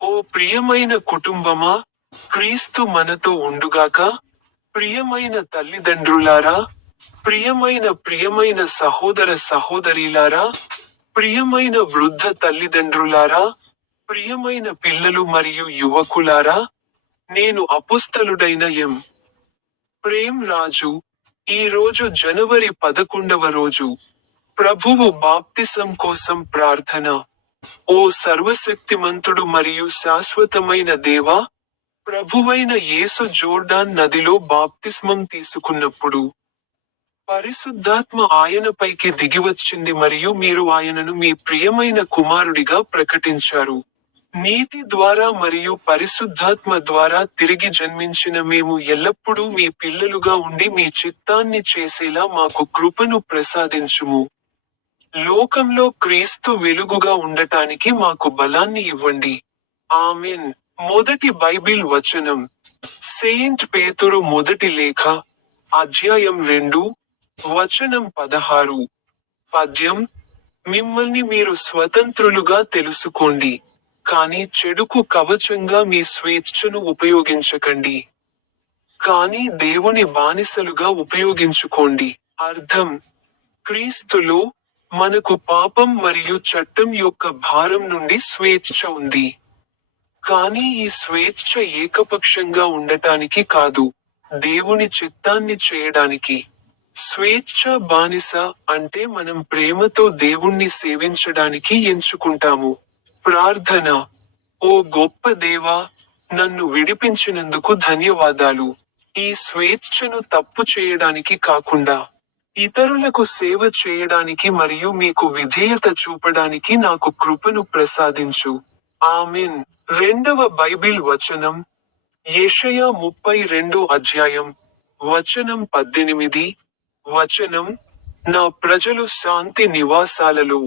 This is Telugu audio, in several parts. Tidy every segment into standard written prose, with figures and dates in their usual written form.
ఓ ప్రియమైన కుటుంబమా, క్రీస్తు మనతో ఉండుగాక. ప్రియమైన తల్లిదండ్రులారా, ప్రియమైన సహోదర సహోదరీలారా, ప్రియమైన వృద్ధ తల్లిదండ్రులారా, ప్రియమైన పిల్లలు మరియు యువకులారా, నేను అపుస్తలుడైన ఎం. ప్రేమ్ రాజు. ఈ రోజు జనవరి 11వ రోజు. ప్రభువు బాప్తిసం కోసం ప్రార్థన. ఓ సర్వశక్తిమంతుడు మరియు శాశ్వతమైన దేవా, ప్రభువైన యేసు జోర్డాన్ నదిలో బాప్తిస్మం తీసుకున్నప్పుడు పరిశుద్ధాత్మ ఆయనపైకి దిగివచ్చింది మరియు మీరు ఆయనను మీ ప్రియమైన కుమారుడిగా ప్రకటించారు. నీటి ద్వారా మరియు పరిశుద్ధాత్మ ద్వారా తిరిగి జన్మించిన మేము ఎల్లప్పుడూ మీ పిల్లలుగా ఉండి మీ చిత్తాన్ని చేసేలా మాకు కృపను ప్రసాదించుము. లోకంలో క్రీస్తు వెలుగుగా ఉండటానికి మాకు బలాన్ని ఇవ్వండి. ఆమెన్. మొదటి బైబిల్ వచనం. సెయింట్ పేతురు మొదటి లేఖ, అధ్యాయం 2, వచనం 16. పద్యం. మిమ్మల్ని మీరు స్వతంత్రులుగా తెలుసుకోండి, కానీ చెడుకు కవచంగా మీ స్వేచ్ఛను ఉపయోగించకండి. కానీ దేవుని బానిసలుగా ఉపయోగించుకోండి. అర్థం. క్రీస్తులో మనకు పాపం మరియు చట్టం యొక్క భారం నుండి స్వేచ్ఛ ఉంది. కానీ ఈ స్వేచ్ఛ ఏకపక్షంగా ఉండటానికి కాదు, దేవుని చిత్తాన్ని చేయడానికి. స్వేచ్ఛ బానిస అంటే మనం ప్రేమతో దేవుణ్ణి సేవించడానికి ఎంచుకుంటాము. ప్రార్థన. ఓ గొప్ప దేవా, నన్ను విడిపించినందుకు ధన్యవాదాలు. ఈ స్వేచ్ఛను తప్పు చేయడానికి కాకుండా ఇతరులకు సేవ చేయడానికి మరియు మీకు విధేయత చూపడానికి నాకు కృపను ప్రసాదించు. ఆమెన్. రెండవ బైబిల్ వచనం. యెషయా 32 అధ్యాయం, వచనం 18. వచనం. నా ప్రజలు శాంతి నివాసాలలో,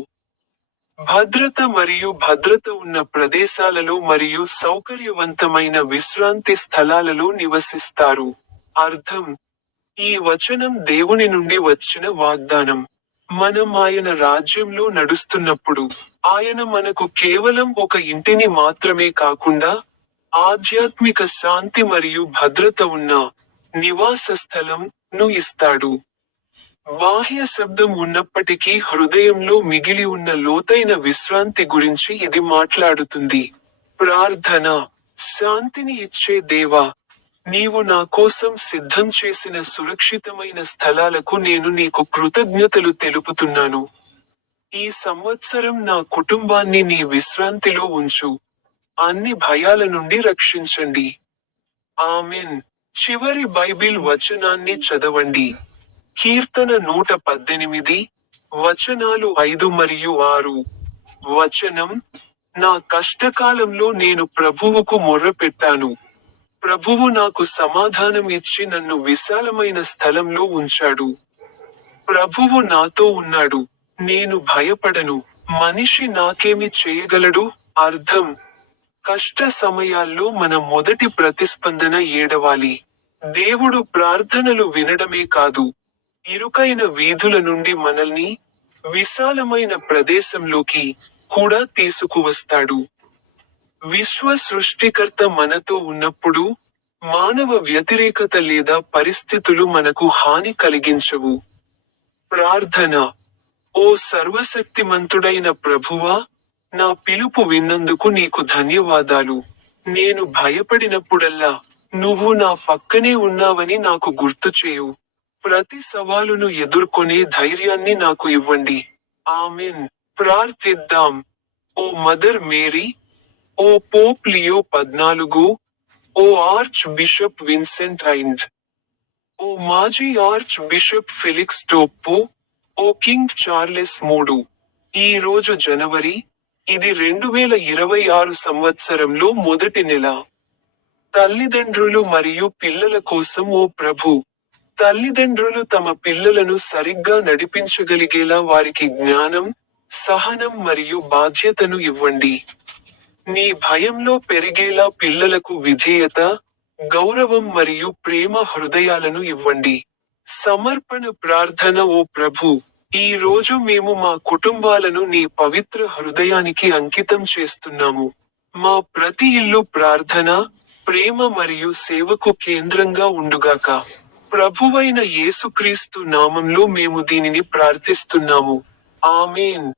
భద్రత ఉన్న ప్రదేశాలలో మరియు సౌకర్యవంతమైన విశ్రాంతి స్థలాలలో నివసిస్తారు. అర్థం. ఈ వచనం దేవుని నుండి వచ్చిన వాగ్దానం. మనం ఆయన రాజ్యంలో నడుస్తున్నప్పుడు, ఆయన మనకు కేవలం ఒక ఇంటిని మాత్రమే కాకుండా, ఆధ్యాత్మిక శాంతి మరియు భద్రత ఉన్న నివాస స్థలం ను ఇస్తాడు. బాహ్య శబ్దం ఉన్నప్పటికీ హృదయంలో మిగిలి ఉన్న లోతైన విశ్రాంతి గురించి ఇది మాట్లాడుతుంది. ప్రార్థన. శాంతిని ఇచ్చే దేవా, నీవు నా కోసం సిద్ధం చేసిన సురక్షితమైన స్థలాలకు నేను నీకు కృతజ్ఞతలు తెలుపుతున్నాను. ఈ సంవత్సరం నా కుటుంబాన్ని నీ విశ్రాంతిలో ఉంచు. అన్ని భయాల నుండి రక్షించండి. ఆమెన్. చివరి బైబిల్ వచనాన్ని చదవండి. కీర్తన 118, వచనాలు 5 మరియు 6. వచనం. నా కష్టకాలంలో నేను ప్రభువుకు మొర్రపెట్టాను. ప్రభువు నాకు సమాధానం ఇచ్చి నన్ను విశాలమైన స్థలంలో ఉంచాడు. ప్రభువు నాతో ఉన్నాడు, నేను భయపడను. మనిషి నాకేమి చేయగలడు? అర్థం. కష్ట సమయాల్లో మన మొదటి ప్రతిస్పందన ఏడవాలి. దేవుడు ప్రార్థనలు వినడమే కాదు, ఇరుకైన వీధుల నుండి మనల్ని విశాలమైన ప్రదేశంలోకి కూడా తీసుకువస్తాడు. విశ్వ సృష్టికర్త మనతో ఉన్నప్పుడు, మానవ వ్యతిరేకత లేదా పరిస్థితులు మనకు హాని కలిగించవు. ప్రార్థన. ఓ సర్వశక్తిమంతుడైన ప్రభువా, నా పిలుపు విన్నందుకు నీకు ధన్యవాదాలు. నేను భయపడినప్పుడల్లా, నువ్వు నా పక్కనే ఉన్నావని నాకు గుర్తుచేయు. ప్రతి సవాలును ఎదుర్కొనే ధైర్యాన్ని నాకు ఇవ్వండి. ఆమెన్. ప్రార్థిద్దాం. ఓ మదర్ మేరీ, ఓ పోప్ లియో 14, ఓ ఆర్చ్ బిషప్ విన్సెంట్ అండ్ ఓ మాజీ ఆర్చ్ బిషప్ ఫెలిక్స్ టోప్పో, ఓ కింగ్ చార్లెస్ 3. ఈ రోజు జనవరి, ఇది 2026 సంవత్సరంలో మొదటి నెల. తల్లిదండ్రులు మరియు పిల్లల కోసం ఓ ప్రభు. తల్లిదండ్రులు తమ పిల్లలను సరిగ్గా నడిపించగలిగేలా వారికి జ్ఞానం, సహనం మరియు బాధ్యతను ఇవ్వండి. నీ భయంలో పెరిగేలా పిల్లలకు విధేయత, గౌరవం మరియు ప్రేమ హృదయాలను ఇవ్వండి. సమర్పణ ప్రార్థన. ఓ ప్రభు, ఈ రోజు మేము మా కుటుంబాలను నీ పవిత్ర హృదయానికి అంకితం చేస్తున్నాము. మా ప్రతి ఇల్లు ప్రార్థన, ప్రేమ మరియు సేవకు కేంద్రంగా ఉండుగాక. ప్రభువైన యేసుక్రీస్తు నామంలో మేము దీనిని ప్రార్థిస్తున్నాము. ఆమేన్.